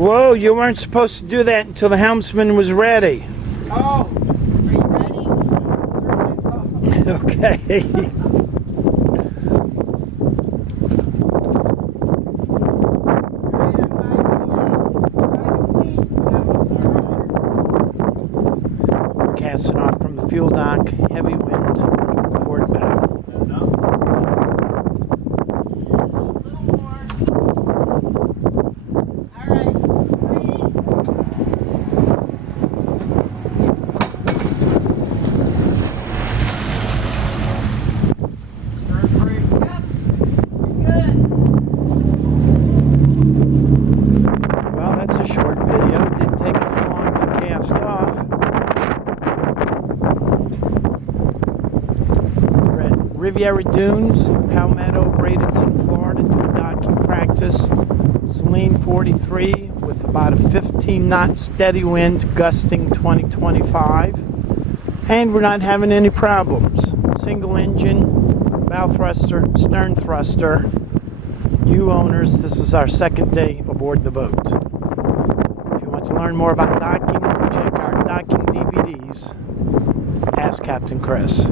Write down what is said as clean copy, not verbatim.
Whoa, you weren't supposed to do that until the helmsman was ready. Oh, are you ready? Okay. Casting off from the fuel dock, heavy wind, port bow. Well, that's a short video. It didn't take us long to cast off. We're at Riviera Dunes, Palmetto, Bradenton, Florida, doing docking practice. Selene 43 with about a 15-knot steady wind, gusting 20-25. And we're not having any problems. Single engine, bow thruster, stern thruster. New owners, this is our second day aboard the boat. If you want to learn more about docking, check our docking DVDs. Ask Captain Chris.